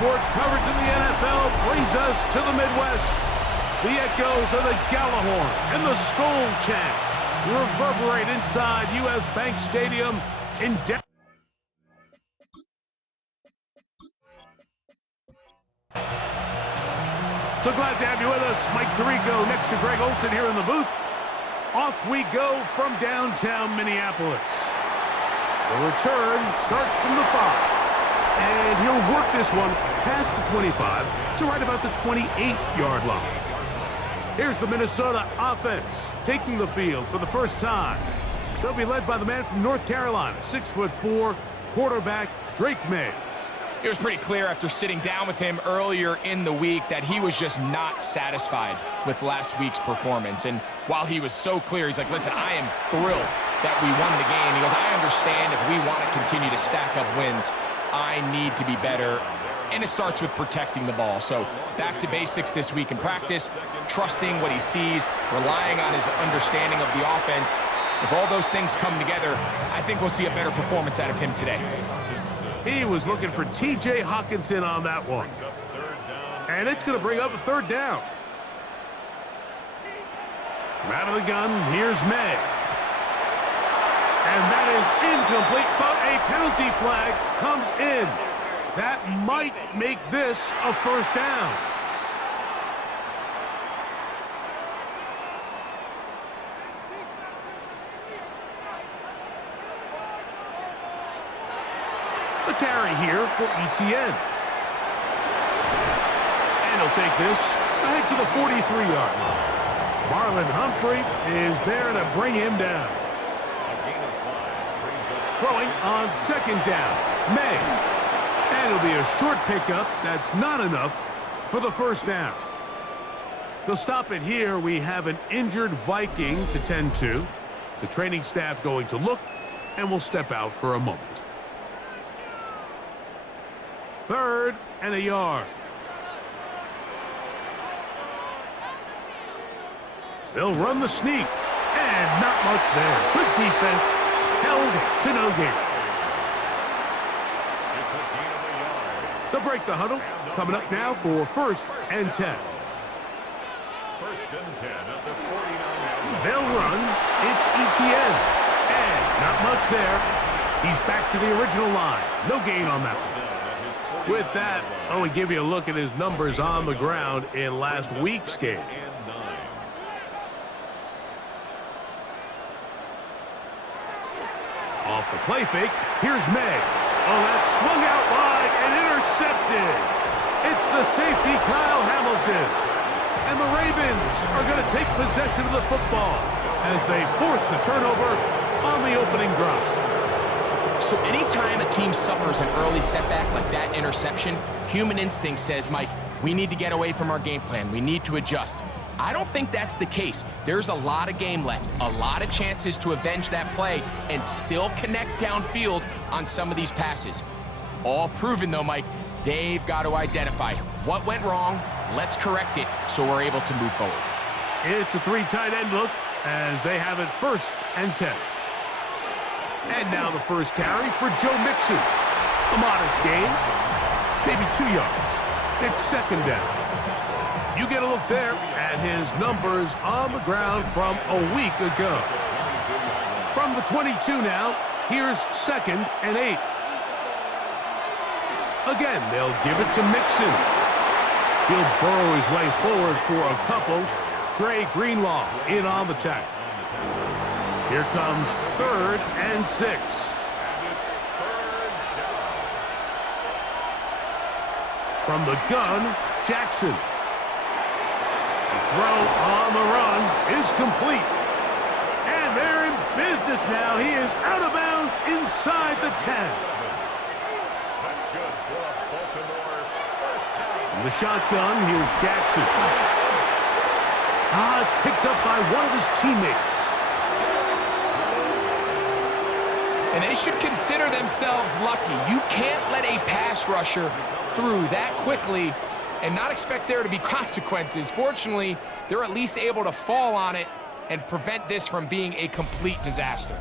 sports coverage in the NFL brings us to the Midwest. The echoes of the Gallahorn and the Skull chant reverberate inside U.S. Bank Stadium in Dallas. So glad to have you with us. Mike Tirico next to Greg Olson here in the booth. Off we go from downtown Minneapolis. The return starts from the 5. And he'll work this one past the 25 to right about the 28-yard line. Here's the Minnesota offense taking the field for the first time. They'll be led by the man from North Carolina, 6'4", quarterback Drake May. It was pretty clear after sitting down with him earlier in the week that he was just not satisfied with last week's performance. And while he was so clear, he's like, listen, I am thrilled that we won the game. He goes, I understand if we want to continue to stack up wins, I need to be better. And it starts with protecting the ball. So back to basics this week in practice, trusting what he sees, relying on his understanding of the offense. If all those things come together, I think we'll see a better performance out of him today. He was looking for T.J. Hawkinson on that one. And it's going to bring up a third down. From out of the gun, here's May. And that is incomplete, but a penalty flag comes in. That might make this a first down. The carry here for ETN. And he'll take this ahead to the 43-yard line. Marlon Humphrey is there to bring him down. Throwing on second down, May. And it'll be a short pickup. That's not enough for the first down. They'll stop it here. We have an injured Viking to tend to. The training staff going to look, and we'll step out for a moment. 3rd and a yard. They'll run the sneak. And not much there. Good defense. Held to no gain. They'll break the huddle. Coming up now for 1st and 10. 1st and 10 at the 49. They'll run. It's ETN. And not much there. He's back to the original line. No gain on that one. With that, I'll give you a look at his numbers on the ground in last week's game. Off the play fake, here's May. Oh, that's swung out wide and intercepted. It's the safety, Kyle Hamilton. And the Ravens are going to take possession of the football as they force the turnover on the opening drive. So anytime a team suffers an early setback like that interception, human instinct says, Mike, we need to get away from our game plan. We need to adjust. I don't think that's the case. There's a lot of game left, a lot of chances to avenge that play and still connect downfield on some of these passes. All proven, though, Mike, they've got to identify what went wrong, let's correct it so we're able to move forward. It's a 3 tight end look as they have it 1st and 10. And now the first carry for Joe Mixon. A modest gain, maybe 2 yards. It's 2nd down. You get a look there at his numbers on the ground from a week ago. From the 22 now, here's 2nd and 8. Again, they'll give it to Mixon. He'll burrow his way forward for a couple. Dre Greenlaw in on the tackle. Here comes 3rd and 6. From the gun, Jackson. The throw on the run is complete. And they're in business now. He is out of bounds inside the 10. That's good for a Baltimore first down. In the shotgun, here's Jackson. It's picked up by one of his teammates. And they should consider themselves lucky. You can't let a pass rusher through that quickly and not expect there to be consequences. Fortunately, they're at least able to fall on it and prevent this from being a complete disaster.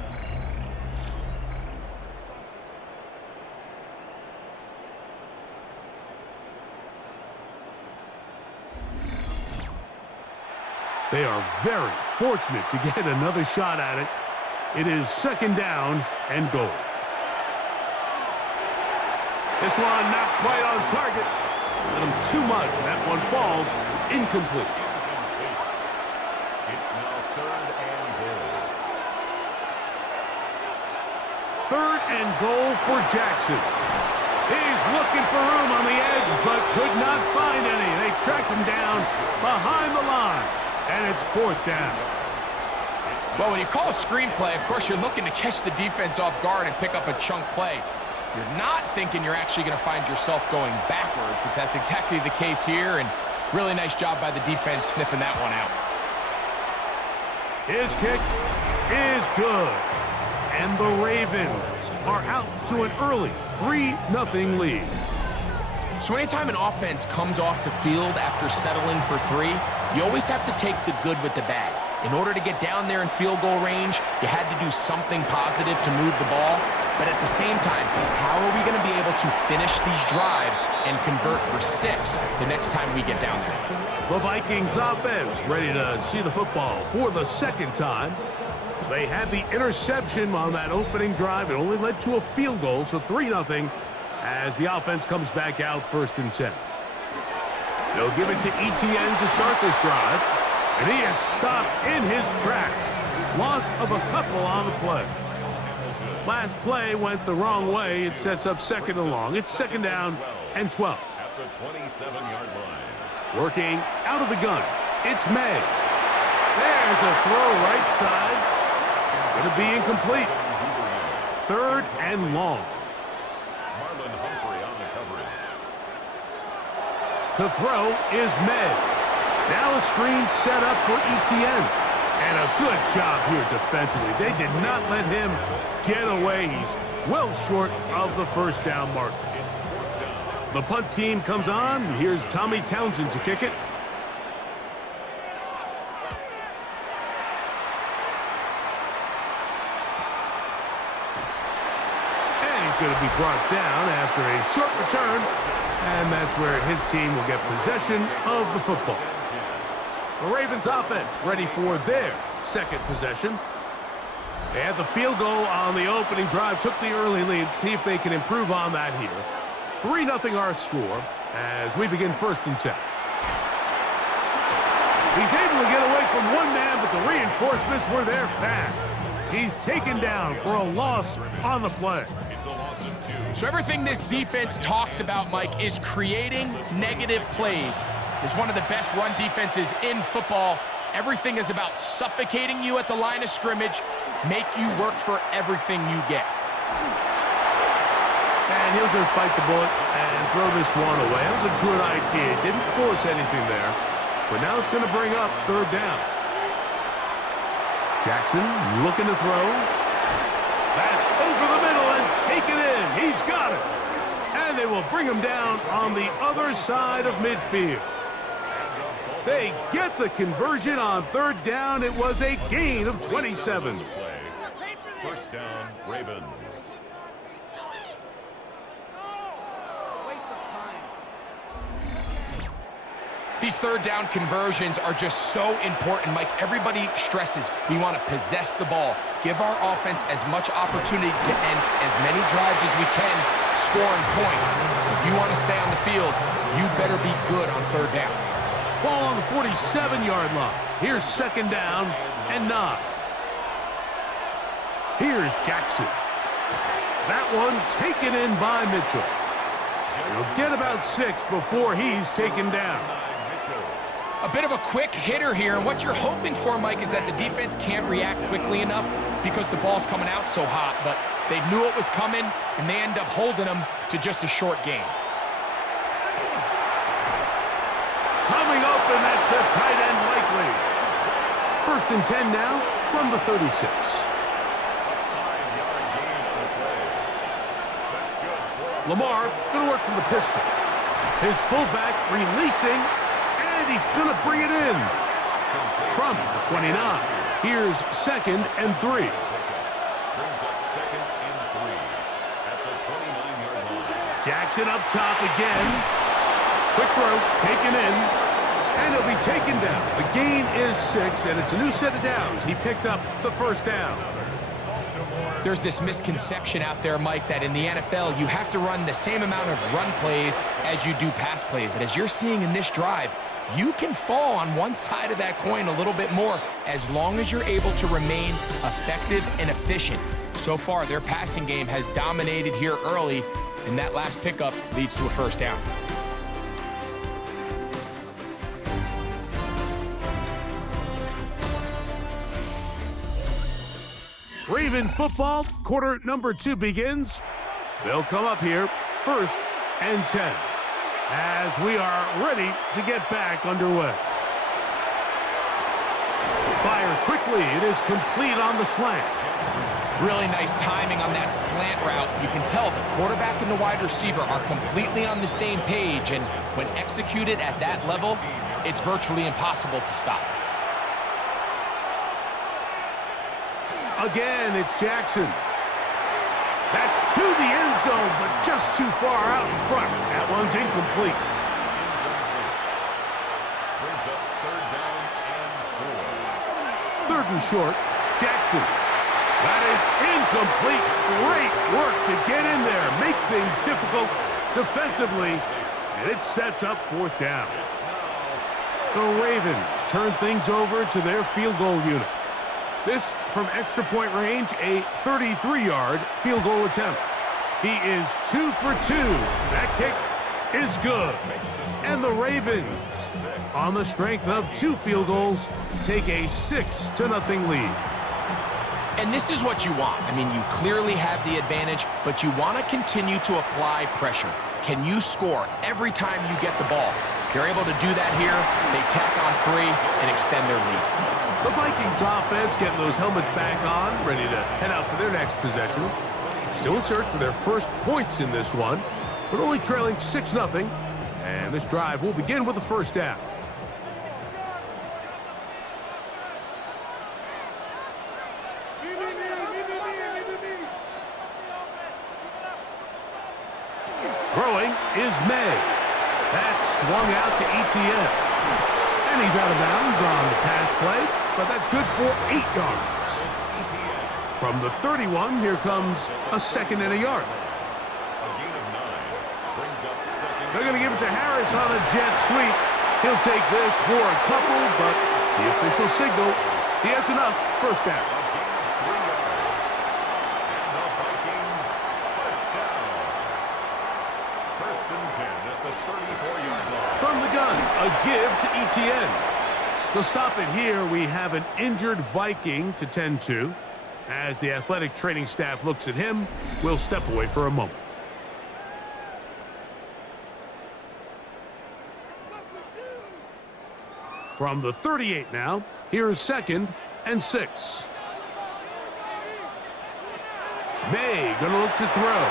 They are very fortunate to get another shot at it. It is second down and goal. This one not quite on target. Let him too much, and that one falls incomplete. It's now third and goal. Third and goal for Jackson. He's looking for room on the edge, but could not find any. They track him down behind the line, and it's fourth down. Well, when you call a screenplay, of course, you're looking to catch the defense off guard and pick up a chunk play. You're not thinking you're actually going to find yourself going backwards, but that's exactly the case here, and really nice job by the defense sniffing that one out. His kick is good, and the Ravens are out to an early 3-0 lead. So anytime an offense comes off the field after settling for 3, you always have to take the good with the bad. In order to get down there in field goal range, you had to do something positive to move the ball. But at the same time, how are we going to be able to finish these drives and convert for 6 the next time we get down there? The Vikings offense ready to see the football for the second time. They had the interception on that opening drive. It only led to a field goal, so 3-0 as the offense comes back out 1st and 10. They'll give it to ETN to start this drive. And he is stopped in his tracks. Loss of a couple on the play. Last play went the wrong way. It sets up 2nd and long. It's 2nd down and 12. At the 27-yard line. Working out of the gun. It's May. There's a throw right side. It's going to be incomplete. 3rd and long. Marlon Humphrey on the coverage. To throw is May. Now a screen set up for ETN. And a good job here defensively. They did not let him get away. He's well short of the 1st down mark. The punt team comes on. Here's Tommy Townsend to kick it. And he's going to be brought down after a short return. And that's where his team will get possession of the football. The Ravens offense ready for their 2nd possession. They had the field goal on the opening drive, took the early lead. See if they can improve on that here. 3-0 our score as we begin 1st and 10. He's able to get away from one man, but the reinforcements were there fast. He's taken down for a loss on the play. It's a loss of 2. So everything this defense talks about, Mike, is creating negative plays. Is one of the best run defenses in football. Everything is about suffocating you at the line of scrimmage, make you work for everything you get. And he'll just bite the bullet and throw this one away. That was a good idea. Didn't force anything there. But now it's going to bring up 3rd down. Jackson looking to throw. That's over the middle and taken in. He's got it. And they will bring him down on the other side of midfield. They get the conversion on 3rd down. It was a gain of 27. 1st down, Ravens. These 3rd down conversions are just so important, Mike. Everybody stresses we want to possess the ball, give our offense as much opportunity to end as many drives as we can, scoring points. So if you want to stay on the field, you better be good on 3rd down. Ball on the 47-yard line. Here's 2nd down and 9. Here's Jackson. That one taken in by Mitchell. He'll get about 6 before he's taken down. A bit of a quick hitter here, and what you're hoping for, Mike, is that the defense can't react quickly enough because the ball's coming out so hot, but they knew it was coming, and they end up holding them to just a short gain. Coming open, that's the tight end likely. 1st and 10 now from the 36. 5-yard gain on the play. That's good. Lamar going to work from the pistol. His fullback releasing, and he's going to bring it in. From the 29. Here's 2nd and 3. Brings up 2nd and 3 at the 29-yard line. Jackson up top again. Quick throw, taken in. And he'll be taken down. The gain is 6, and it's a new set of downs. He picked up the first down. There's this misconception out there, Mike, that in the NFL, you have to run the same amount of run plays as you do pass plays. And as you're seeing in this drive, you can fall on one side of that coin a little bit more as long as you're able to remain effective and efficient. So far, their passing game has dominated here early, and that last pickup leads to a first down. Raven football, quarter number 2 begins. They'll come up here, 1st and 10, as we are ready to get back underway. Fires quickly. It is complete on the slant. Really nice timing on that slant route. You can tell the quarterback and the wide receiver are completely on the same page, and when executed at that level, it's virtually impossible to stop. Again, it's Jackson. That's to the end zone, but just too far out in front. That one's incomplete. Brings up 3rd down and 4. 3rd and short, Jackson. That is incomplete. Great work to get in there, make things difficult defensively, and it sets up 4th down. The Ravens turn things over to their field goal unit. This from extra point range, a 33-yard field goal attempt. He is 2 for 2. That kick is good. And the Ravens, on the strength of 2 field goals, take a 6-0 lead. And this is what you want. I mean, you clearly have the advantage, but you want to continue to apply pressure. Can you score every time you get the ball? They're able to do that here. They tack on 3 and extend their lead. The Vikings offense getting those helmets back on, ready to head out for their next possession. Still in search for their first points in this one, but only trailing 6-0. And this drive will begin with a first down. Throwing is May. That's swung out to ETN. And he's out of bounds on the pass play, but that's good for 8 yards. From the 31, here comes a 2nd and a yard. A gain of 9. Brings up 2nd. They're going to give it to Harris on a jet sweep. He'll take this for a couple, but the official signal, he has enough. First down. A gain of 3 yards. And the Vikings, first down. 1st and 10 at the 34-yard line. From the gun, a give to ETN. They'll stop it here. We have an injured Viking to tend to. As the athletic training staff looks at him, we'll step away for a moment. From the 38 now, here's 2nd and 6. May gonna look to throw.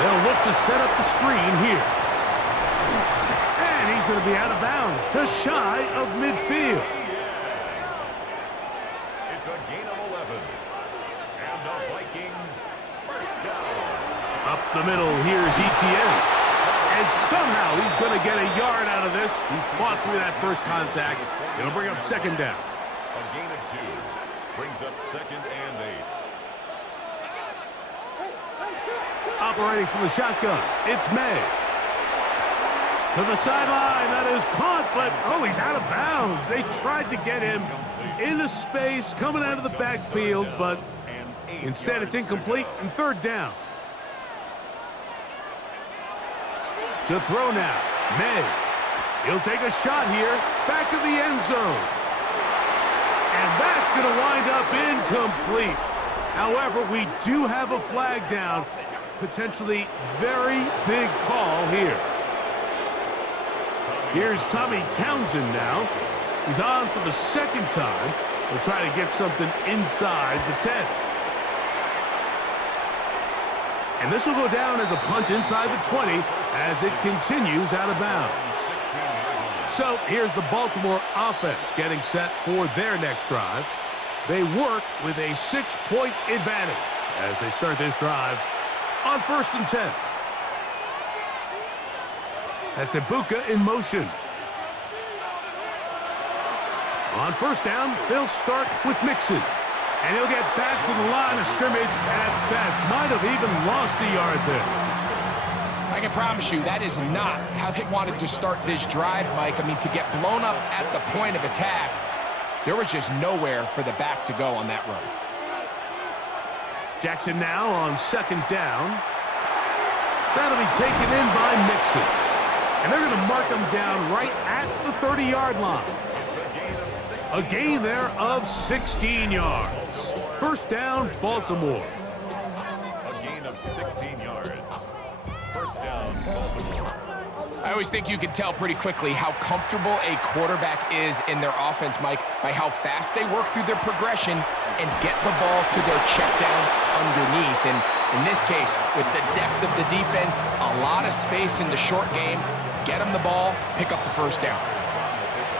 They'll look to set up the screen here. And he's going to be out of bounds, just shy of midfield. It's a gain of 11. And the Vikings, first down. Up the middle, here's ETN. And somehow he's going to get a yard out of this. He fought through that first contact. It'll bring up 2nd down. A gain of 2. Brings up 2nd and 8. Operating from the shotgun, it's May. To the sideline, that is caught, but oh, he's out of bounds. They tried to get him into space, coming out of the backfield, but instead it's incomplete and 3rd down. To throw now, May. He'll take a shot here, back of the end zone. And that's going to wind up incomplete. However, we do have a flag down. Potentially very big call here. Here's Tommy Townsend now. He's on for the 2nd time. We'll try to get something inside the 10. And this will go down as a punt inside the 20 as it continues out of bounds. So here's the Baltimore offense getting set for their next drive. They work with a 6-point advantage as they start this drive on 1st and 10. That's Ibuka in motion. On first down, they'll start with Mixon. And he'll get back to the line of scrimmage at best. Might have even lost a yard there. I can promise you that is not how they wanted to start this drive, Mike. I mean, to get blown up at the point of attack, there was just nowhere for the back to go on that run. Jackson now on second down. That'll be taken in by Mixon. And they're going to mark him down right at the 30-yard line. A gain there of 16 yards. First down, Baltimore. A gain of 16 yards. First down, Baltimore. I always think you can tell pretty quickly how comfortable a quarterback is in their offense, Mike, by how fast they work through their progression and get the ball to their check down underneath. And in this case, with the depth of the defense, a lot of space in the short game, get them the ball, pick up the first down.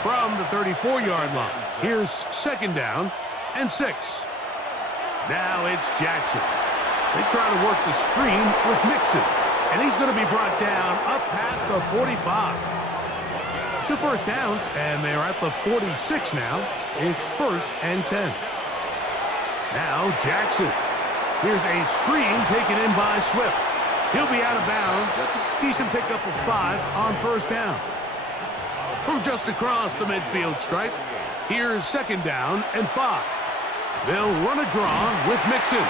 From the 34-yard line, here's second down and 6. Now it's Jackson. They try to work the screen with Mixon. And he's going to be brought down up past the 45. 2 first downs, and they're at the 46 now. It's first and 10. Now Jackson. Here's a screen taken in by Swift. He'll be out of bounds. That's a decent pickup of 5 on first down. From just across the midfield stripe, here's second down and 5. They'll run a draw with Mixon.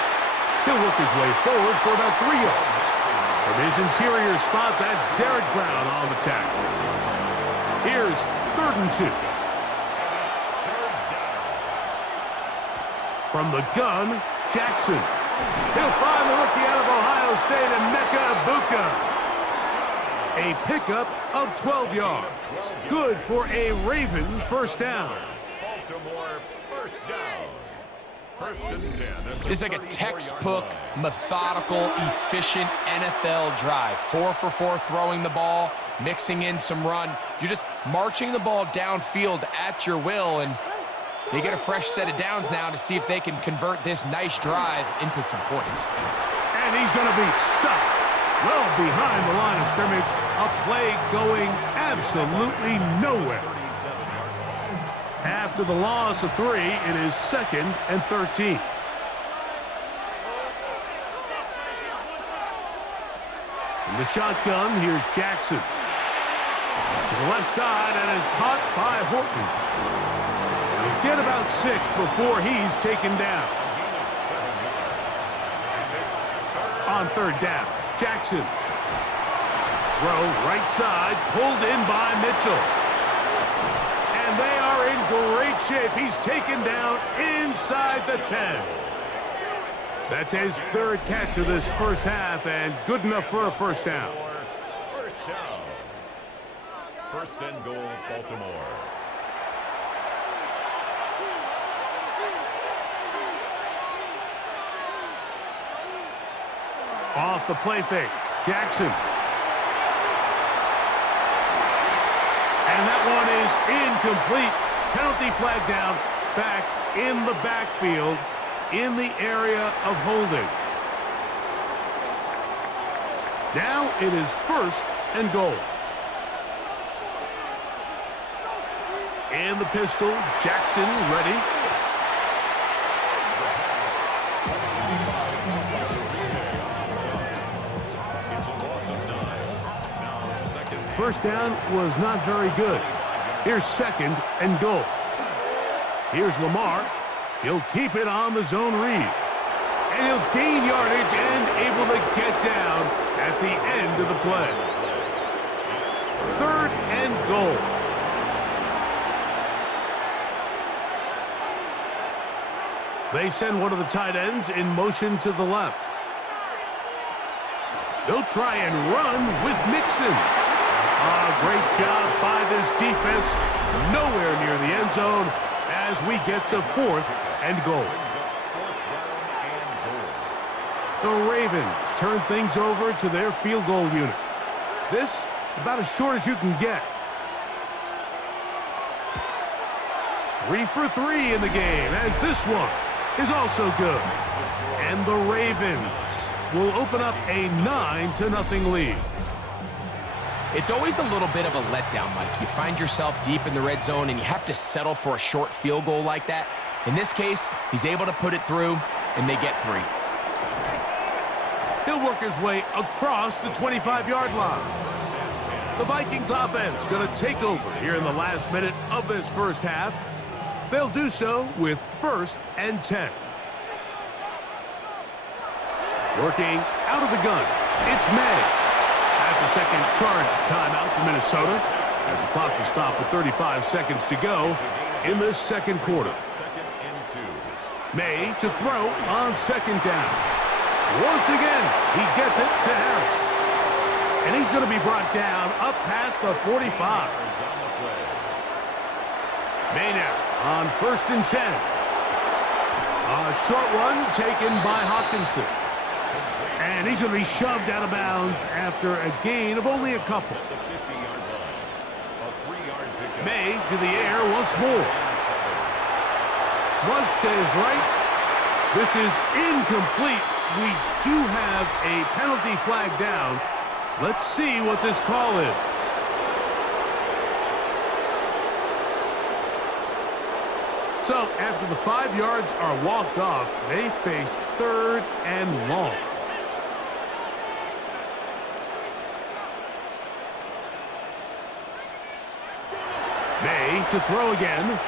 He'll work his way forward for about 3 yards. From his interior spot, that's Derek Brown on the tackle. Here's third and 2. From the gun, Jackson. He'll find the rookie out of Ohio State, Emeka Egbuka. A pickup of 12 yards. Good for a Raven first down. Baltimore first down. First and 10. This is like a textbook, methodical, efficient NFL drive. 4 for 4 throwing the ball, mixing in some run. You're just marching the ball downfield at your will, and they get a fresh set of downs now to see if they can convert this nice drive into some points. And he's going to be stuck well behind the line of scrimmage. A play going absolutely nowhere. After the loss of 3, it is second and 13. In the shotgun, here's Jackson. To the left side, and is caught by Horton. He'll get about 6 before he's taken down. On third down, Jackson. Throw right side, pulled in by Mitchell. And they are in great shape. He's taken down inside the 10. That's his 3rd catch of this first half, and good enough for a first down. First down. First and goal, Baltimore. Off the play fake, Jackson. And that one is incomplete. Penalty flag down, back in the backfield, in the area of holding. Now it is first and goal. And the pistol, Jackson ready. First down was not very good. Here's second and goal. Here's Lamar. He'll keep it on the zone read. And he'll gain yardage and able to get down at the end of the play. Third and goal. They send one of the tight ends in motion to the left. They'll try and run with Mixon. Great job by this defense. Nowhere near the end zone as we get to 4th and goal. The Ravens turn things over to their field goal unit. This about as short as you can get. 3 for 3 in the game, as this one is also good. And the Ravens will open up a 9-0 lead. It's always a little bit of a letdown, Mike. You find yourself deep in the red zone and you have to settle for a short field goal like that. In this case, he's able to put it through, and they get 3. He'll work his way across the 25-yard line. The Vikings offense going to take over here in the last minute of this first half. They'll do so with 1st and 10. Working out of the gun, it's May. That's a second charge timeout for Minnesota as the clock will stop with 35 seconds to go in this second quarter. May to throw on 2nd down. Once again, he gets it to Harris. And he's going to be brought down up past the 45. May now on 1st and 10. A short one taken by Hawkinson. And he's going to be shoved out of bounds after a gain of only a couple. May to the air once more. Flush to his right. This is incomplete. We do have a penalty flag down. Let's see what this call is. So after the 5 yards are walked off, they face 3rd and long. May to throw again.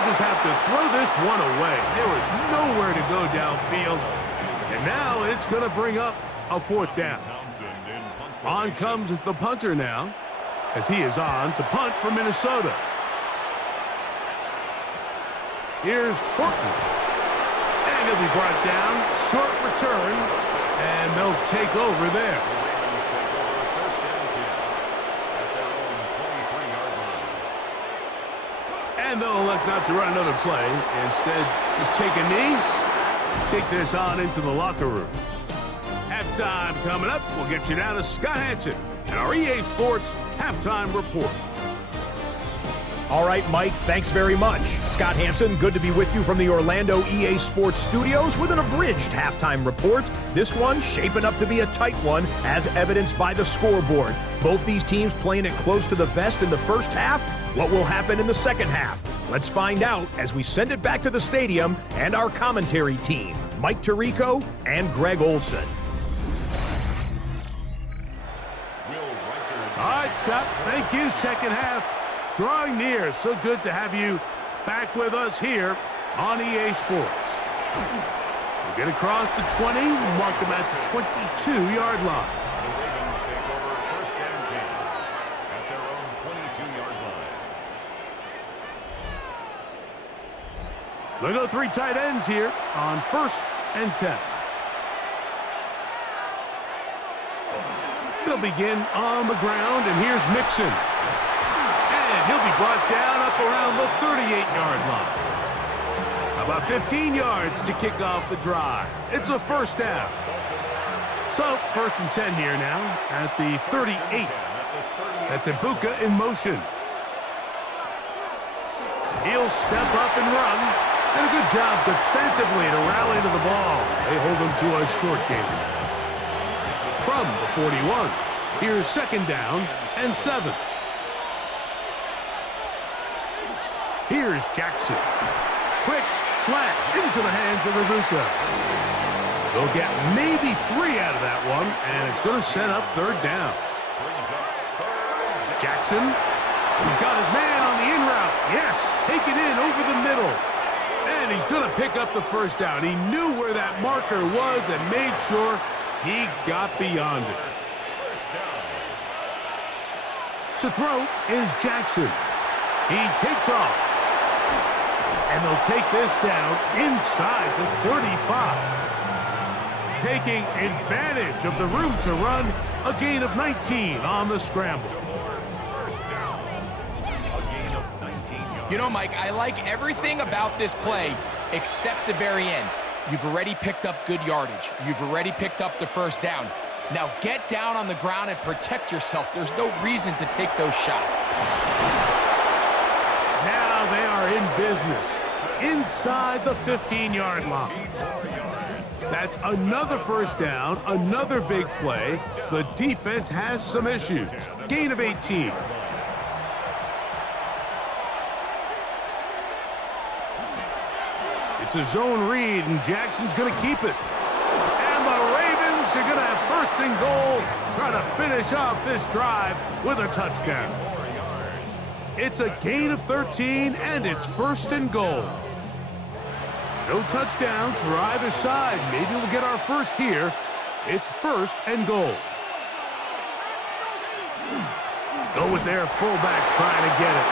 Just have to throw this one away. There was nowhere to go downfield. And now it's going to bring up a 4th down. On comes the punter now as he is on to punt for Minnesota. Here's Horton. And he'll be brought down. Short return. And they'll take over there. And they'll elect not to run another play. Instead, just take a knee, take this on into the locker room. Halftime coming up. We'll get you down to Scott Hansen and our EA Sports Halftime Report. All right, Mike, thanks very much. Scott Hansen, good to be with you from the Orlando EA Sports Studios with an abridged halftime report. This one shaping up to be a tight one, as evidenced by the scoreboard. Both these teams playing it close to the vest in the first half. What will happen in the second half? Let's find out as we send it back to the stadium and our commentary team, Mike Tirico and Greg Olson. All right, Scott, thank you. Second half drawing near. So good to have you back with us here on EA Sports. We'll get across the 20, mark them at the 22-yard line. The Ravens take over 1st and 10 at their own 22-yard line. They'll go 3 tight ends here on 1st and 10. They'll begin on the ground, and here's Mixon. And he'll be brought down up around the 38-yard line. About 15 yards to kick off the drive. It's a 1st down. So 1st and 10 here now at the 38. That's Ibuka in motion. He'll step up and run. And a good job defensively to rally to the ball. They hold him to a short game. From the 41, here's 2nd down and 7. Here's Jackson. Quick slant into the hands of Ibuka. They'll get maybe 3 out of that one, and it's going to set up 3rd down. Jackson, he's got his man on the in route. Yes, take it in over the middle. And he's going to pick up the 1st down. He knew where that marker was and made sure he got beyond it. To throw is Jackson. He takes off. And they'll take this down inside the 35. Taking advantage of the room to run, a gain of 19 on the scramble. You know, Mike, I like everything about this play except the very end. You've already picked up good yardage. You've already picked up the 1st down. Now get down on the ground and protect yourself. There's no reason to take those shots. Now they are in business inside the 15-yard line. That's another first down, another big play. The defense has some issues. Gain of 18. It's a zone read, and Jackson's going to keep it. And the Ravens are going to have first and goal, trying to finish off this drive with a touchdown. It's a gain of 13, and it's first and goal. No touchdowns for either side. Maybe we'll get our first here. It's first and goal. Go with their fullback trying to get it.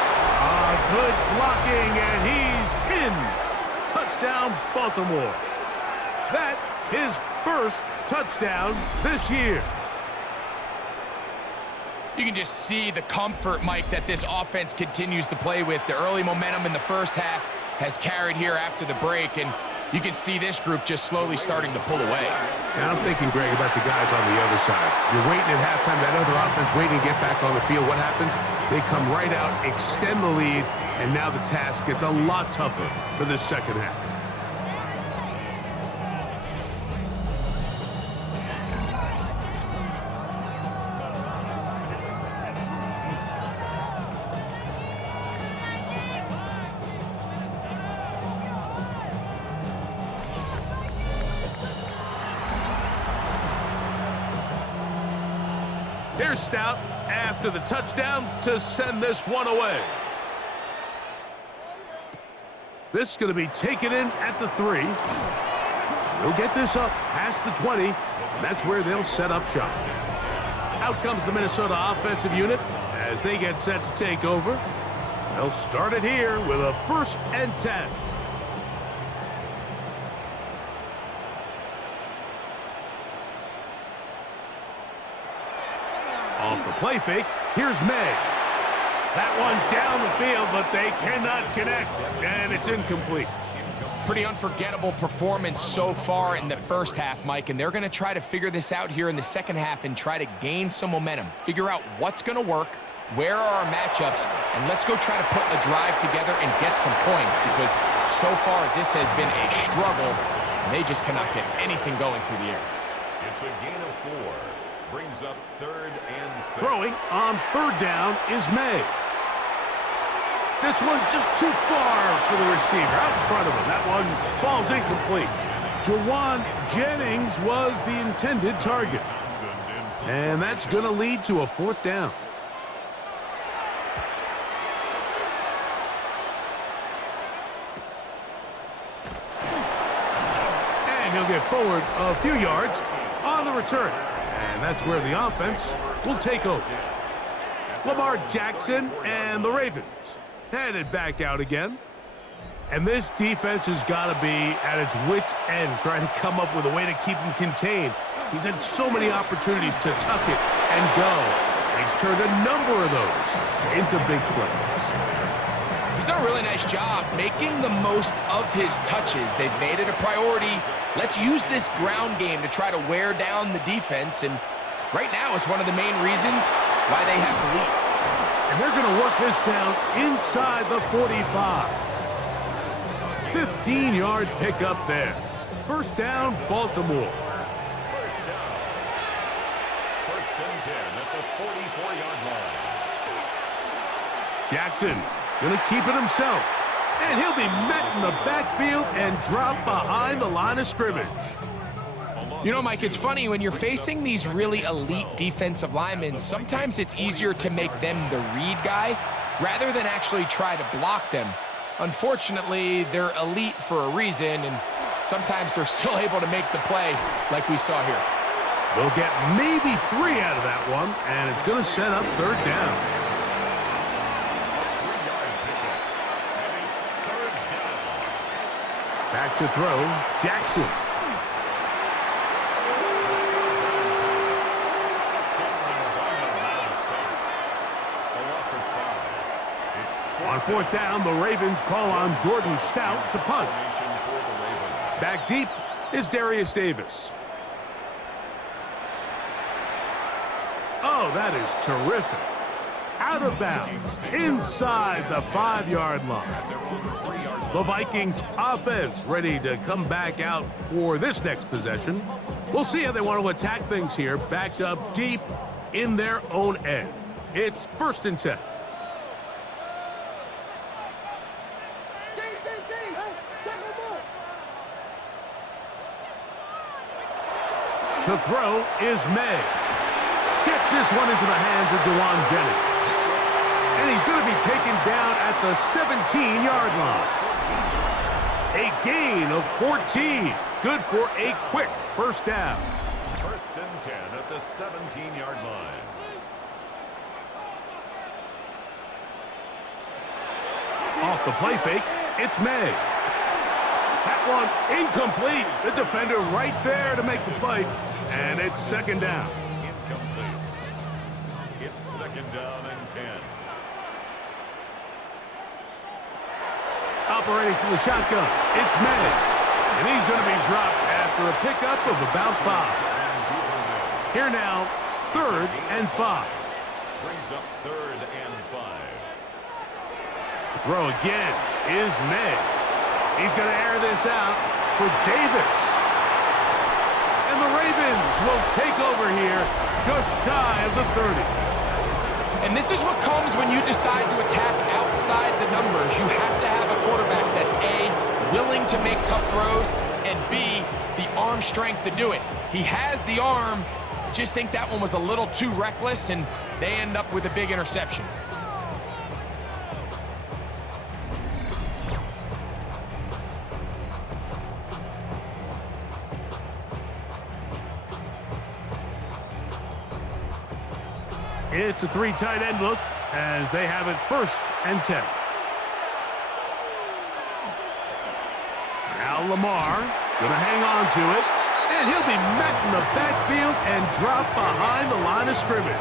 Good blocking, and he's in. Touchdown, Baltimore. That his first touchdown this year. You can just see the comfort, Mike, that this offense continues to play with. The early momentum in the first half has carried here after the break, and you can see this group just slowly starting to pull away. And I'm thinking, Greg, about the guys on the other side. You're waiting at halftime, that other offense waiting to get back on the field. What happens? They come right out, extend the lead, and now the task gets a lot tougher for this second half. Here's Stout after the touchdown to send this one away. This is going to be taken in at the 3. They'll get this up past the 20, and that's where they'll set up shop. Out comes the Minnesota offensive unit as they get set to take over. They'll start it here with a 1st and 10. Off the play fake, here's May. That one down the field, but they cannot connect, and it's incomplete. Pretty unforgettable performance so far in the first half, Mike, and they're going to try to figure this out here in the second half and try to gain some momentum, figure out what's going to work, where are our matchups, and let's go try to put a drive together and get some points, because so far this has been a struggle, and they just cannot get anything going through the air. It's a gain of 4. Brings up 3rd and 6. Throwing on 3rd down is May. This one just too far for the receiver out in front of him. That one falls incomplete. Jawan Jennings was the intended target. And that's going to lead to a 4th down. And he'll get forward a few yards on the return. And that's where the offense will take over. Lamar Jackson and the Ravens headed back out again. And this defense has got to be at its wits' end, trying to come up with a way to keep him contained. He's had so many opportunities to tuck it and go. And he's turned a number of those into big plays. He's done a really nice job making the most of his touches. They've made it a priority. Let's use this ground game to try to wear down the defense, and right now it's one of the main reasons why they have the lead. And they're going to work this down inside the 45. 15-yard pickup there. 1st down, Baltimore. 1st down. 1st and 10 at the 44-yard line. Jackson going to keep it himself. And he'll be met in the backfield and drop behind the line of scrimmage. You know, Mike, it's funny, when you're facing these really elite defensive linemen, sometimes it's easier to make them the read guy rather than actually try to block them. Unfortunately, they're elite for a reason, and sometimes they're still able to make the play like we saw here. They'll get maybe 3 out of that one, and it's going to set up 3rd down. Back to throw, Jackson. On 4th down, the Ravens call on Jordan Stout to punt. Back deep is Darius Davis. Oh, that is terrific. out of bounds inside the 5-yard line. The Vikings offense ready to come back out for this next possession. We'll see how they want to attack things here, backed up deep in their own end. It's 1st and 10. To throw is May. Gets this one into the hands of Dewan Jennings. And he's going to be taken down at the 17-yard line. A gain of 14. Good for a quick 1st down. 1st and 10 at the 17-yard line. Off the play fake, it's May. That one incomplete. The defender right there to make the play. And it's 2nd down. Incomplete. It's 2nd down and 10. Operating from the shotgun, it's May. And he's going to be dropped after a pickup of about 5. Here now, 3rd and 5. Brings up 3rd and 5. To throw again is May. He's going to air this out for Davis. And the Ravens will take over here just shy of the 30. And this is what comes when you decide to attack outside the numbers. You have to have a quarterback that's A, willing to make tough throws, and B, the arm strength to do it. He has the arm. Just think that one was a little too reckless, and they end up with a big interception. It's a 3 tight end look as they have it 1st and 10. Now Lamar going to hang on to it, and he'll be met in the backfield and dropped behind the line of scrimmage.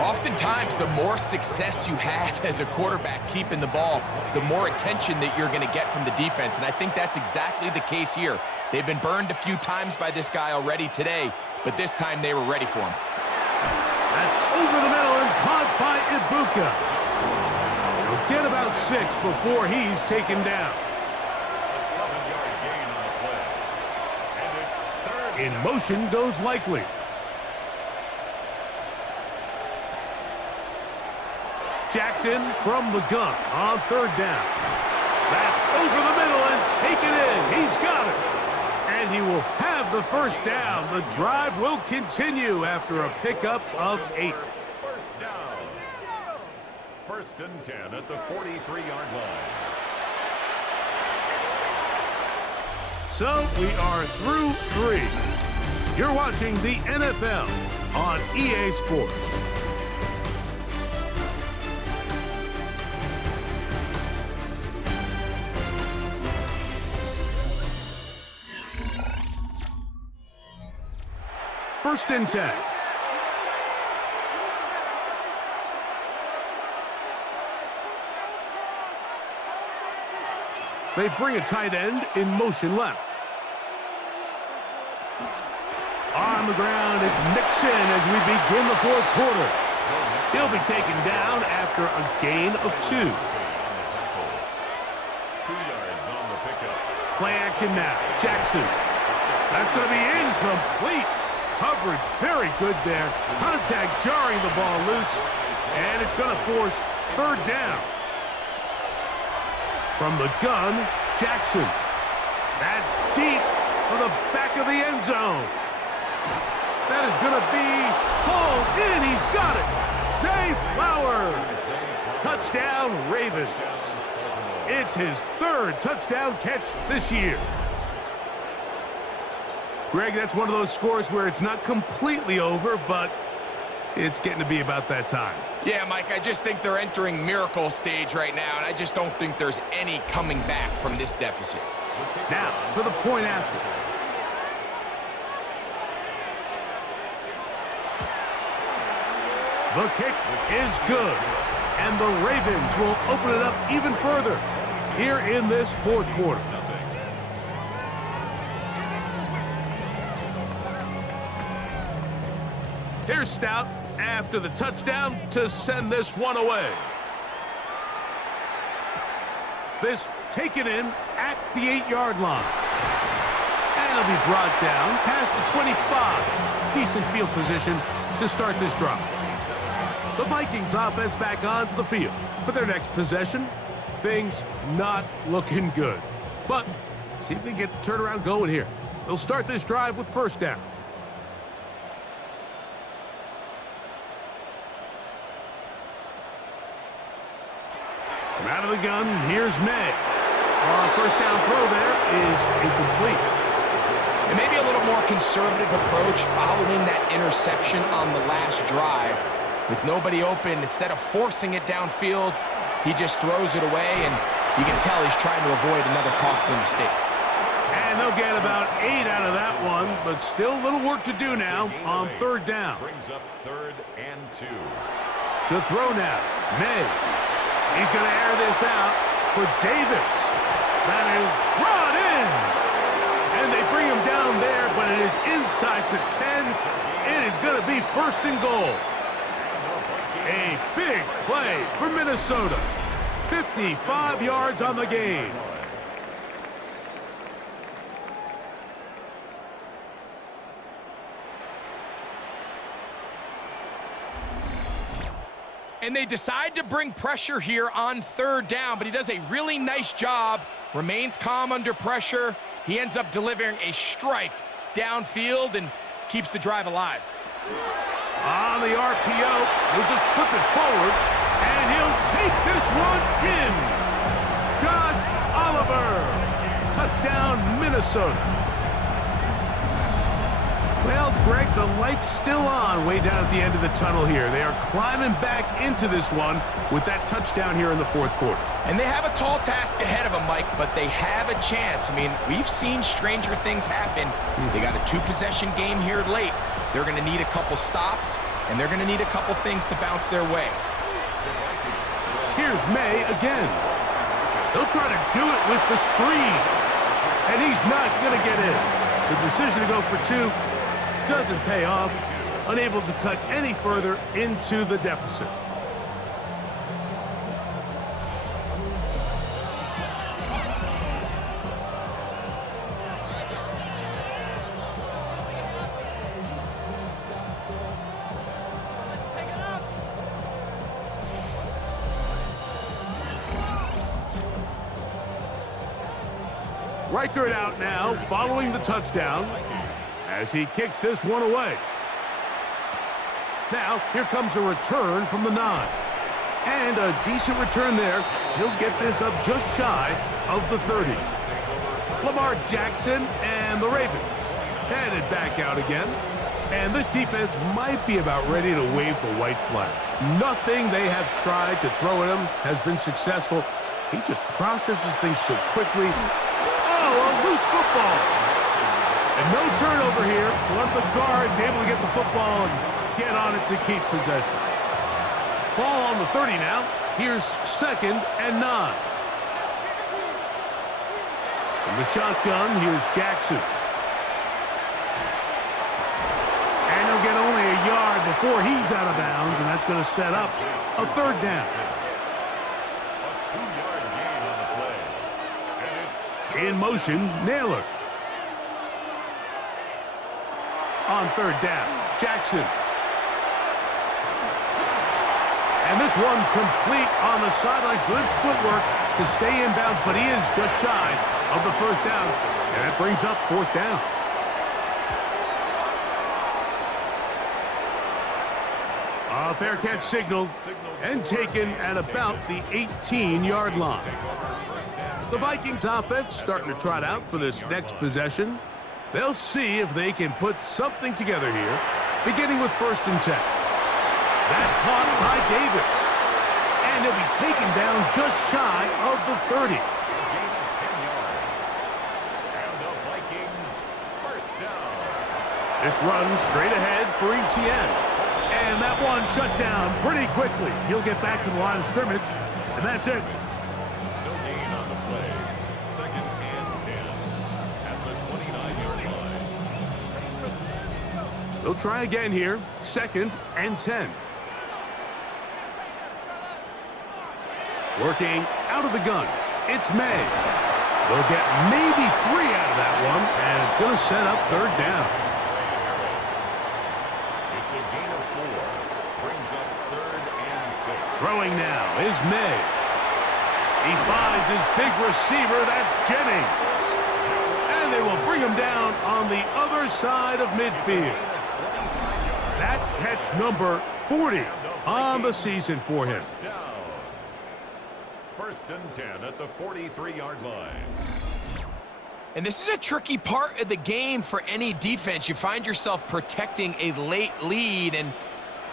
Oftentimes, the more success you have as a quarterback keeping the ball, the more attention that you're going to get from the defense, and I think that's exactly the case here. They've been burned a few times by this guy already today, but this time they were ready for him. That's over the middle and caught by Ibuka. He'll get about 6 before he's taken down. A 7-yard gain on the play. And it's 3rd. In motion goes Likely. Jackson from the gun on 3rd down. That's over the middle and taken in. He's got it. And he will have the 1st down. The drive will continue after a pickup of 8. 1st down. 1st and 10 at the 43-yard line. So we are through 3. You're watching the NFL on EA Sports. First and 10. They bring a tight end in motion left. On the ground, it's Mixon as we begin the 4th quarter. He'll be taken down after a gain of 2. 2 yards on the pickup. Play action now. Jackson. That's going to be incomplete. Coverage very good there. Contact jarring the ball loose. And it's going to force 3rd down. From the gun, Jackson. That's deep for the back of the end zone. That is going to be pulled in. He's got it. Zay Flowers. Touchdown, Ravens. It's his 3rd touchdown catch this year. Greg, that's one of those scores where it's not completely over, but it's getting to be about that time. Yeah, Mike, I just think they're entering miracle stage right now, and I just don't think there's any coming back from this deficit. Now, for the point after. The kick is good, and the Ravens will open it up even further here in this 4th quarter. Here's Stout after the touchdown to send this one away. This taken in at the 8-yard line. And it'll be brought down past the 25. Decent field position to start this drive. The Vikings offense back onto the field for their next possession. Things not looking good. But see if they can get the turnaround going here. They'll start this drive with first down. From out of the gun, here's May. First down throw there is incomplete. And maybe a little more conservative approach following that interception on the last drive. With nobody open, instead of forcing it downfield, he just throws it away, and you can tell he's trying to avoid another costly mistake. And they'll get about 8 out of that one, but still a little work to do now on third down. Brings up 3rd and 2. To throw now, May. He's going to air this out for Davis. That is brought in. And they bring him down there, but it is inside the 10. It is going to be first and goal. A big play for Minnesota. 55 yards on the game. And they decide to bring pressure here on third down, but he does a really nice job, remains calm under pressure. He ends up delivering a strike downfield and keeps the drive alive. On the RPO, he'll just flip it forward, and he'll take this one in. Josh Oliver, touchdown Minnesota. Well, Greg, the light's still on way down at the end of the tunnel here. They are climbing back into this one with that touchdown here in the fourth quarter. And they have a tall task ahead of them, Mike, but they have a chance. I mean, we've seen stranger things happen. They got a 2-possession game here late. They're going to need a couple stops, and they're going to need a couple things to bounce their way. Here's May again. He'll try to do it with the screen, and he's not going to get in. The decision to go for 2 doesn't pay off, unable to cut any further into the deficit. Reichert out now, following the touchdown, as he kicks this one away. Now, here comes a return from the 9. And a decent return there. He'll get this up just shy of the 30. Lamar Jackson and the Ravens headed back out again. And this defense might be about ready to wave the white flag. Nothing they have tried to throw at him has been successful. He just processes things so quickly. Oh, a loose football. And no turnover here. One of the guards able to get the football and get on it to keep possession. Ball on the 30 now. Here's 2nd and 9. From the shotgun, here's Jackson. And he'll get only a yard before he's out of bounds, and that's going to set up a 3rd down. A 2-yard gain on the play. And it's In motion, Naylor. On 3rd down, Jackson. And this one complete on the sideline. Good footwork to stay in bounds, but he is just shy of the 1st down. And that brings up 4th down. A fair catch signaled and taken at about the 18-yard line. The Vikings offense starting to trot out for this next possession. They'll see if they can put something together here, beginning with 1st and 10. That caught by Davis. And he'll be taken down just shy of the 30. gain of 10 yards. And the Vikings, 1st down. This run straight ahead for Etienne. And that one shut down pretty quickly. He'll get back to the line of scrimmage, and that's it. No gain on the play. 2nd and 10 at the 29-yard line. They'll try again here. 2nd and 10. Working out of the gun. It's May. They'll get maybe 3 out of that one, and it's going to set up 3rd down. It's a gain of 4. Brings up 3rd and 6. Throwing now is May. He finds his big receiver. That's Jennings. And they will bring him down on the other side of midfield. That catch number 40 on the season for him. 1st and 10 at the 43-yard line. And this is a tricky part of the game for any defense. You find yourself protecting a late lead, and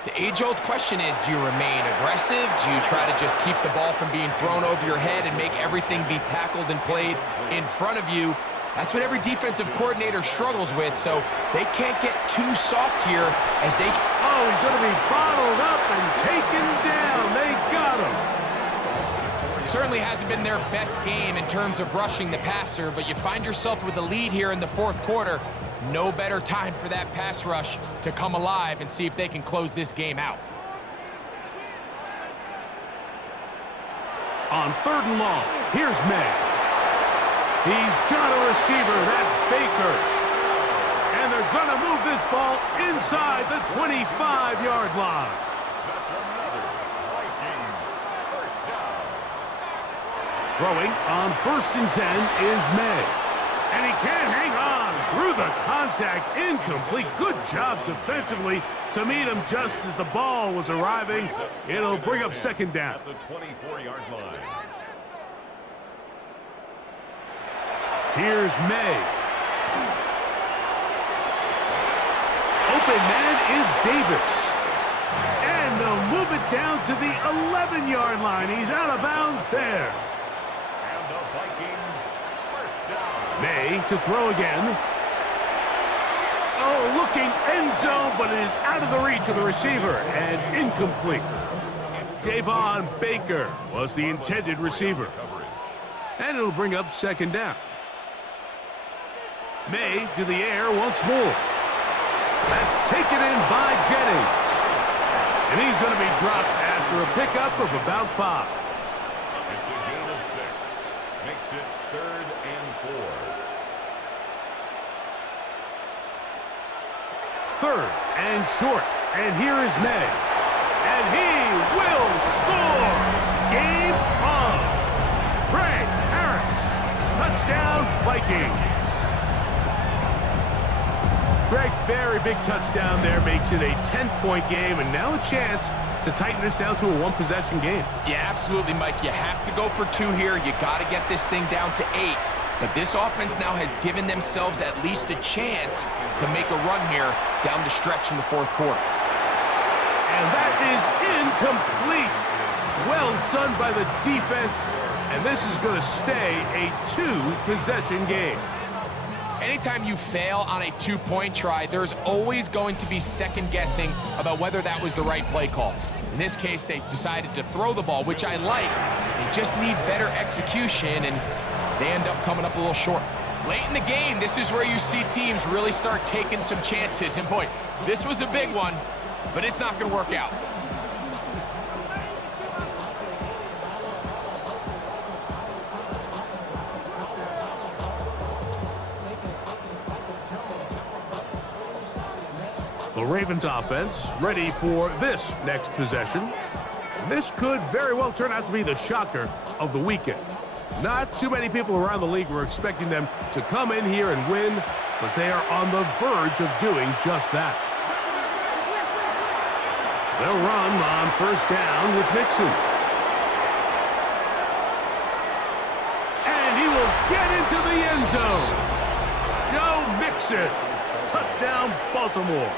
the age-old question is, do you remain aggressive? Do you try to just keep the ball from being thrown over your head and make everything be tackled and played in front of you? That's what every defensive coordinator struggles with, so they can't get too soft here as they... Oh, he's going to be bottled up and taken down. They got him. Certainly hasn't been their best game in terms of rushing the passer, but you find yourself with a lead here in the 4th quarter. No better time for that pass rush to come alive and see if they can close this game out. On 3rd and long, here's May. He's got a receiver. That's Baker. And they're going to move this ball inside the 25-yard line. That's another Vikings 1st down. Throwing on 1st and 10 is May. And he can't hang on through the contact. Incomplete. Good job defensively to meet him just as the ball was arriving. It'll bring up 2nd down. At the 24-yard line. Here's May. Open man is Davis. And they'll move it down to the 11-yard line. He's out of bounds there. And the Vikings 1st down. May to throw again. Oh, looking end zone, but it is out of the reach of the receiver and incomplete. Javon Baker was the intended receiver. And it'll bring up 2nd down. May to the air once more. That's taken in by Jennings. And he's going to be dropped after a pickup of about 5. It's a gain of 6. Makes it 3rd and 4. 3rd and short. And here is May. And he will score. Game on. Craig Harris. Touchdown, Vikings. Greg, very big touchdown there, makes it a 10-point game, and now a chance to tighten this down to a 1-possession game. Yeah, absolutely, Mike. You have to go for 2 here. You got to get this thing down to 8. But this offense now has given themselves at least a chance to make a run here down the stretch in the 4th quarter. And that is incomplete. Well done by the defense, and this is going to stay a 2-possession game. Anytime you fail on a 2-point try, there's always going to be second-guessing about whether that was the right play call. In this case, they decided to throw the ball, which I like. They just need better execution, and they end up coming up a little short. Late in the game, this is where you see teams really start taking some chances. And boy, this was a big one, but it's not going to work out. The Ravens offense ready for this next possession. This could very well turn out to be the shocker of the weekend. Not too many people around the league were expecting them to come in here and win, but they are on the verge of doing just that. They'll run on 1st down with Mixon. And he will get into the end zone. Joe Mixon. Touchdown, Baltimore.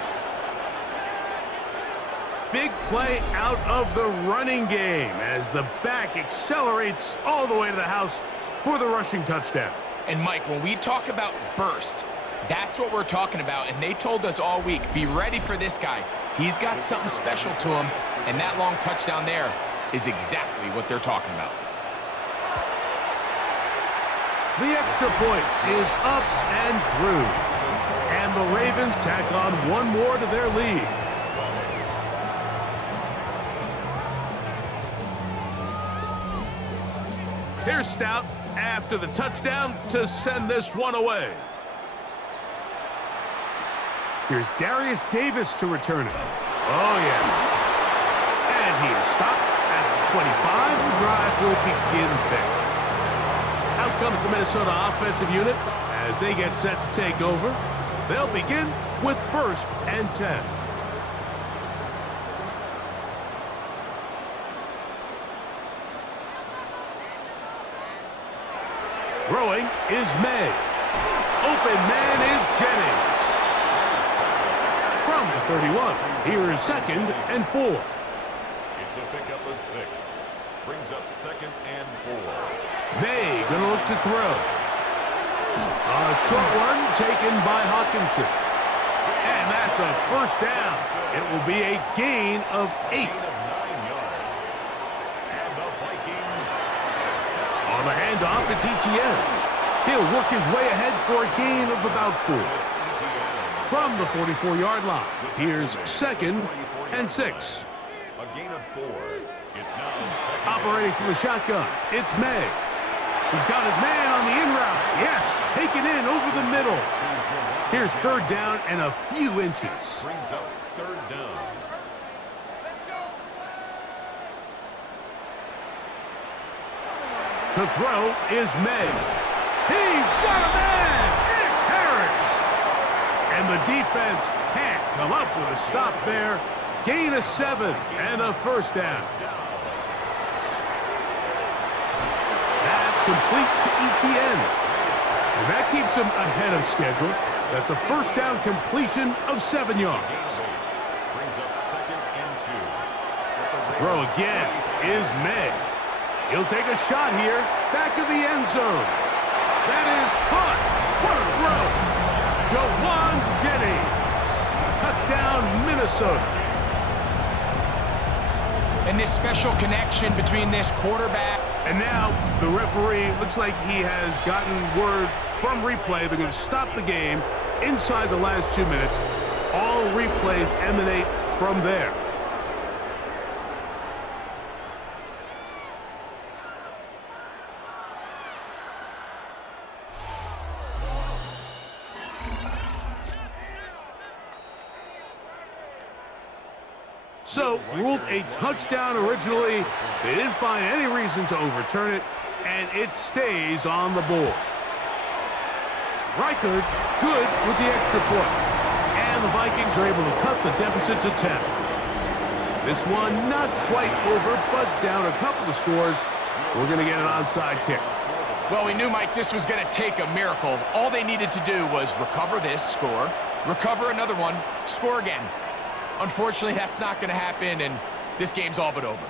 Big play out of the running game as the back accelerates all the way to the house for the rushing touchdown. And Mike, when we talk about burst, that's what we're talking about. And they told us all week, be ready for this guy. He's got something special to him, and that long touchdown there is exactly what they're talking about. The extra point is up and through. And And the Ravens tack on one more to their lead. Here's Stout after the touchdown to send this one away. Here's Darius Davis to return it. Oh, yeah. And he is stopped at the 25. The drive will begin there. Out comes the Minnesota offensive unit as they get set to take over. They'll begin with 1st and 10. Throwing is May. Open man is Jennings. From the 31, here is 2nd and 4. It's a pickup of 6. Brings up 2nd and 4. May gonna look to throw. A short one taken by Hawkinson. And that's a 1st down. It will be a gain of 8. Gain of 9 yards. And the Vikings. On the handoff, it's ETN. He'll work his way ahead for a gain of about 4. From the 44-yard line, here's 2nd and 6. A gain of 4. It's now 2nd. Operating from the shotgun, it's May. He's got his man on the in route. Yes, taken in over the middle. Here's 3rd down and a few inches. Brings up 3rd down. To throw is May. He's got a man! It's Harris! And the defense can't come up with a stop there. Gain of 7 and a 1st down. That's complete to ETN. And that keeps him ahead of schedule. That's a 1st down completion of 7 yards. Brings up 2nd and 2. To throw again is May. He'll take a shot here, back of the end zone. That is caught. What a throw. Jawan Jennings. Touchdown, Minnesota. And this special connection between this quarterback. And now the referee looks like he has gotten word from replay. They're going to stop the game inside the last 2 minutes. All replays emanate from there. So, ruled a touchdown originally. They didn't find any reason to overturn it, and it stays on the board. Reichard, good with the extra point. And the Vikings are able to cut the deficit to 10. This one not quite over, but down a couple of scores. We're going to get an onside kick. Well, we knew, Mike, this was going to take a miracle. All they needed to do was recover this, score, recover another one, score again. Unfortunately, that's not going to happen, and this game's all but over.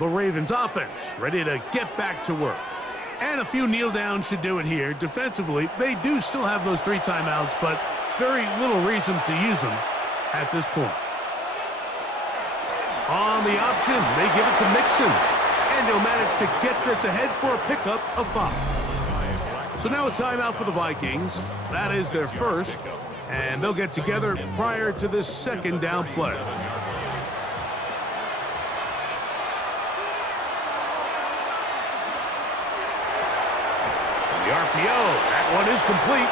The Ravens offense ready to get back to work. And a few kneel downs should do it here. Defensively, they do still have those 3 timeouts, but very little reason to use them at this point. On the option, they give it to Mixon. And he'll manage to get this ahead for a pickup of 5. So now a timeout for the Vikings. That is their first. And they'll get together prior to this 2nd down play. The RPO, that one is complete.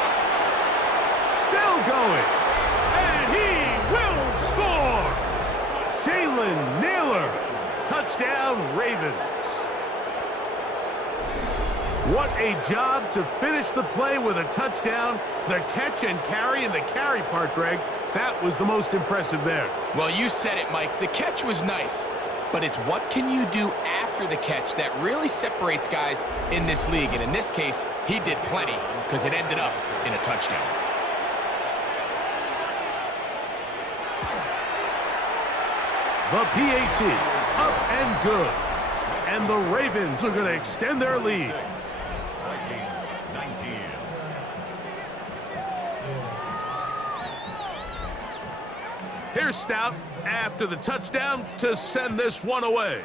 Still going. And he will score. Jalen Naylor. Touchdown, Ravens. What a job to finish the play with a touchdown. The catch and carry, and the carry part, Greg, that was the most impressive there. Well, you said it, Mike. The catch was nice, but it's what can you do after the catch that really separates guys in this league. And in this case, he did plenty because it ended up in a touchdown. The PAT, up and good. And the Ravens are going to extend their lead. Vikings 19. Here's Stout after the touchdown to send this one away.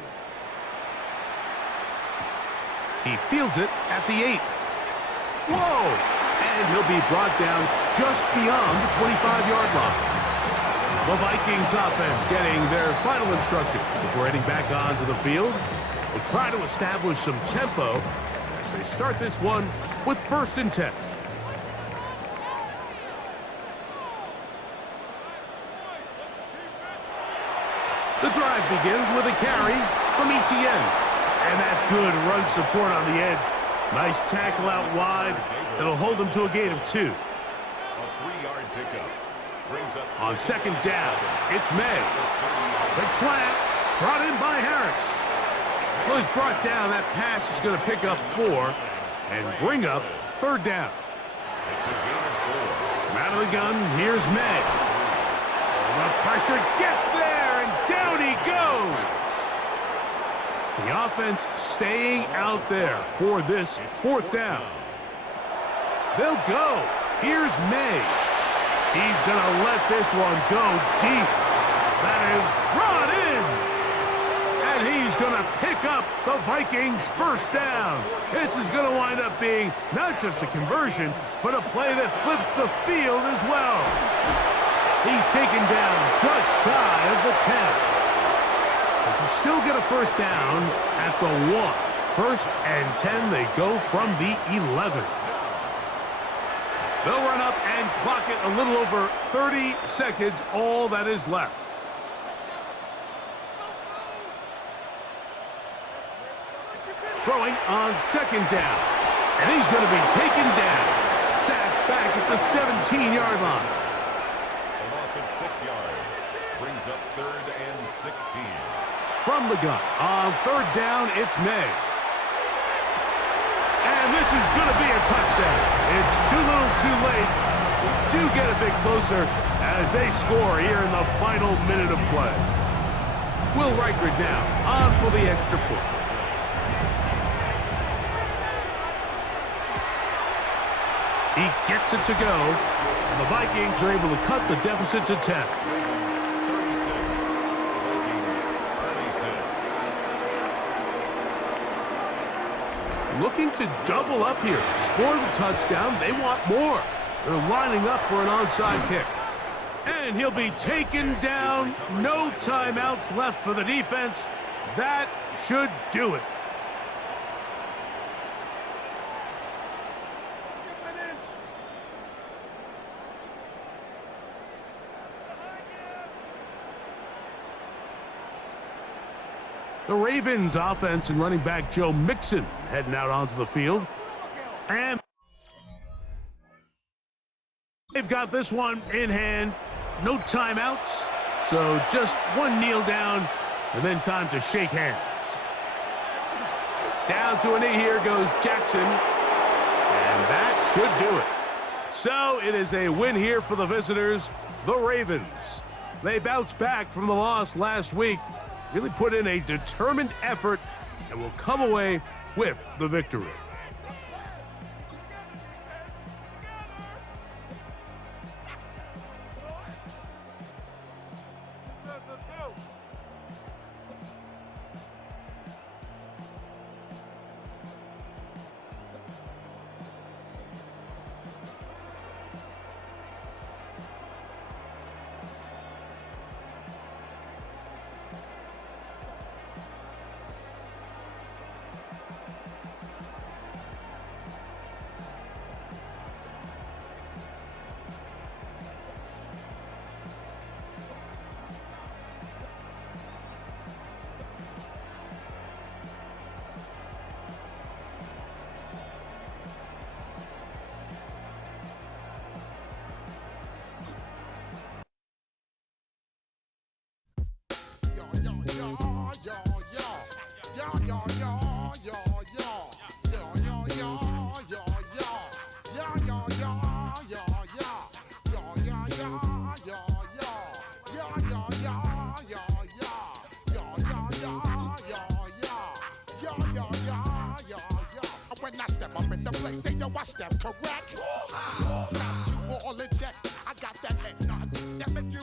He fields it at the 8. Whoa! And he'll be brought down just beyond the 25-yard line. The Vikings offense getting their final instruction before heading back onto the field. Will try to establish some tempo as they start this one with 1st and 10. The drive begins with a carry from Etienne. And that's good run support on the edge. Nice tackle out wide. That'll hold them to a gain of 2. A 3-yard pickup brings up On 2nd down, it's May. Big slant brought in by Harris. Well, he's brought down. That pass is going to pick up 4 and bring up 3rd down. It's a gain of 4. From out of the gun, here's May. The pressure gets there, and down he goes. The offense staying out there for this 4th down. They'll go. Here's May. He's going to let this one go deep. That is brought in. And he's going to pick up the Vikings' 1st down. This is going to wind up being not just a conversion, but a play that flips the field as well. He's taken down just shy of the 10. They can still get a 1st down at the 1. 1st and 10, they go from the 11th. They'll run up and clock it a little over 30 seconds, all that is left. Throwing on 2nd down. And he's going to be taken down. Sacked back at the 17-yard line. A loss of 6 yards brings up 3rd and 16. From the gun. On 3rd down, it's May. And this is going to be a touchdown. It's too little too late. We do get a bit closer as they score here in the final minute of play. Will Reichard now on for the extra point. He gets it to go. And the Vikings are able to cut the deficit to 10. Looking to double up here. Score the touchdown. They want more. They're lining up for an onside kick. And he'll be taken down. No timeouts left for the defense. That should do it. The Ravens offense and running back Joe Mixon heading out onto the field. And they've got this one in hand. No timeouts. So just one kneel down and then time to shake hands. Down to a knee here goes Jackson. And that should do it. So it is a win here for the visitors, the Ravens. They bounced back from the loss last week. Really put in a determined effort and will come away with the victory. When I step up in the place, say yo, I step correct. Got you all in check. I got that neck knot that make you